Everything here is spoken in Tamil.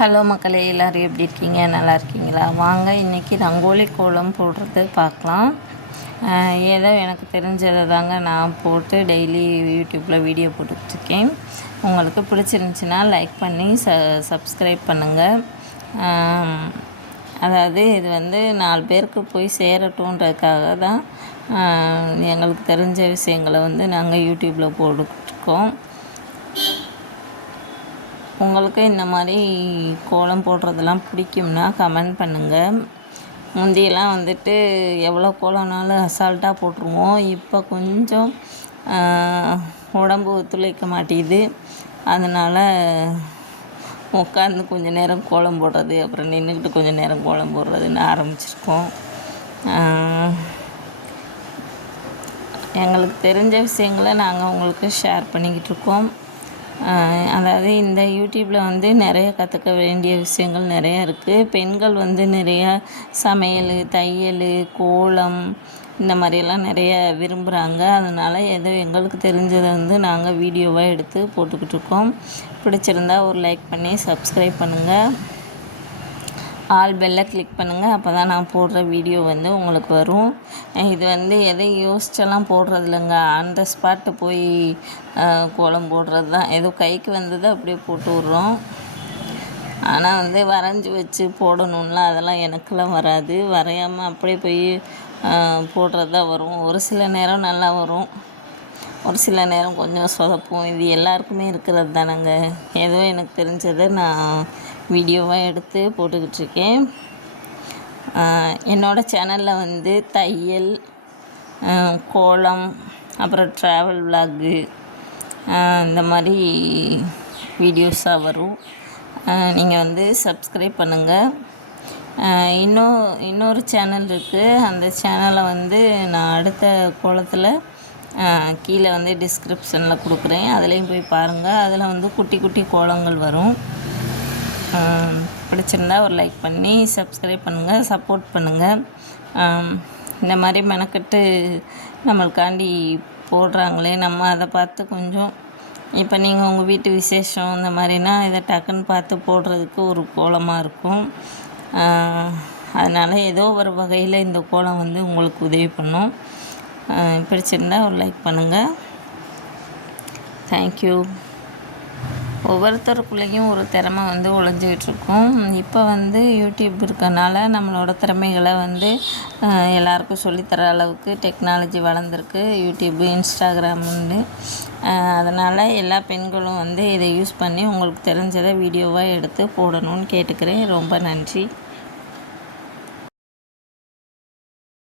ஹலோ மக்களே, எல்லோரும் எப்படி இருக்கீங்க? நல்லா இருக்கீங்களா? வாங்க இன்றைக்கி ரங்கோலி கோலம் போடுறது பார்க்கலாம். ஏதோ எனக்கு தெரிஞ்சதை தாங்க நான் போட்டு டெய்லி யூடியூப்பில் வீடியோ போட்டுட்ருக்கேன். உங்களுக்கு பிடிச்சிருந்துச்சின்னா லைக் பண்ணி சப்ஸ்கிரைப் பண்ணுங்கள். அதாவது இது வந்து 4 பேருக்கு போய் சேரட்டுன்றதுக்காக தான் எங்களுக்கு தெரிஞ்ச விஷயங்களை வந்து நாங்கள் யூடியூப்பில் போட்டுட்ருக்கோம். உங்களுக்கு இந்த மாதிரி கோலம் போடுறதெல்லாம் பிடிக்கும்னா கமெண்ட் பண்ணுங்கள். முந்தியெல்லாம் வந்துட்டு எவ்வளோ கோலம்னாலும் அசால்ட்டாக போட்டுருவோம். இப்போ கொஞ்சம் உடம்பு ஒத்துழைக்க மாட்டேங்குது. அதனால் உட்காந்து கொஞ்சம் நேரம் கோலம் போடுறது, அப்புறம் நின்றுக்கிட்டு கொஞ்சம் நேரம் கோலம் போடுறதுன்னு ஆரம்பிச்சிருக்கோம். எங்களுக்கு தெரிஞ்ச விஷயங்களை நாங்கள் உங்களுக்கு ஷேர் பண்ணிக்கிட்டு இருக்கோம். அதாவது இந்த யூடியூப்பில் வந்து நிறைய கற்றுக்க வேண்டிய விஷயங்கள் நிறையா இருக்குது. பெண்கள் வந்து நிறையா சமையல், தையல், கோலம் இந்த மாதிரியெல்லாம் நிறைய விரும்புகிறாங்க. அதனால் ஏதோ எங்களுக்கு தெரிஞ்சதை வந்து நாங்கள் வீடியோவாக எடுத்து போட்டுக்கிட்டு இருக்கோம். பிடிச்சிருந்தா ஒரு லைக் பண்ணி சப்ஸ்கிரைப் பண்ணுங்கள். ஆல் பெல்லை கிளிக் பண்ணுங்கள். அப்போ தான் நான் போடுற வீடியோ வந்து உங்களுக்கு வரும். இது வந்து எதையும் யோசிச்செல்லாம் போடுறது இல்லைங்க. அந்த ஸ்பாட்டு போய் கோலம் போடுறது தான். ஏதோ கைக்கு வந்ததை அப்படியே போட்டு விட்றோம். ஆனால் வந்து வரைஞ்சி வச்சு போடணுன்னா அதெல்லாம் எனக்கெல்லாம் வராது. வரையாமல் அப்படியே போய் போடுறது தான் வரும். ஒரு சில நேரம் நல்லா வரும், ஒரு சில நேரம் கொஞ்சம் சொதப்பும். இது எல்லாருக்குமே இருக்கிறது தானேங்க. ஏதோ எனக்கு தெரிஞ்சதை நான் வீடியோவாக எடுத்து போட்டுக்கிட்டுருக்கேன். என்னோடய சேனலில் வந்து தையல், கோலம், அப்புறம் ட்ராவல் விலாகு இந்த மாதிரி வீடியோஸாக வரும். நீங்கள் வந்து சப்ஸ்கிரைப் பண்ணுங்கள். இன்னொரு சேனல் இருக்குது. அந்த சேனலை வந்து நான் அடுத்த கோலத்தில் கீழே வந்து டிஸ்கிரிப்ஷனில் கொடுக்குறேன். அதுலேயும் போய் பாருங்கள். அதில் வந்து குட்டி குட்டி கோலங்கள் வரும். பிடிச்சிருந்தா ஒரு லைக் பண்ணி சப்ஸ்கிரைப் பண்ணுங்கள், சப்போர்ட் பண்ணுங்கள். இந்த மாதிரி மெனக்கட்டு நம்மளுக்காண்டி போடுறாங்களே, நம்ம அதை பார்த்து கொஞ்சம் இப்போ நீங்கள் உங்கள் வீட்டு விசேஷம் இந்த மாதிரினா இதை டக்குன்னு பார்த்து போடுறதுக்கு ஒரு கோலமாக இருக்கும். அதனால் ஏதோ ஒரு வகையில் இந்த கோலம் வந்து உங்களுக்கு உதவி பண்ணும். பிடிச்சிருந்தால் ஒரு லைக் பண்ணுங்கள். தேங்க்யூ. ஒவ்வொருத்தருக்குள்ளேயும் ஒரு திறமை வந்து ஒளிஞ்சிக்கிட்ருக்கும். இப்போ வந்து யூடியூப் இருக்கனால நம்மளோட திறமைகளை வந்து எல்லாருக்கும் சொல்லித்தர அளவுக்கு டெக்னாலஜி வளர்ந்துருக்கு. யூடியூப்பு, இன்ஸ்டாகிராமுன்னு. அதனால் எல்லா பெண்களும் வந்து இதை யூஸ் பண்ணி உங்களுக்கு தெரிஞ்சதை வீடியோவாக எடுத்து போடணும்னு கேட்டுக்கிறேன். ரொம்ப நன்றி.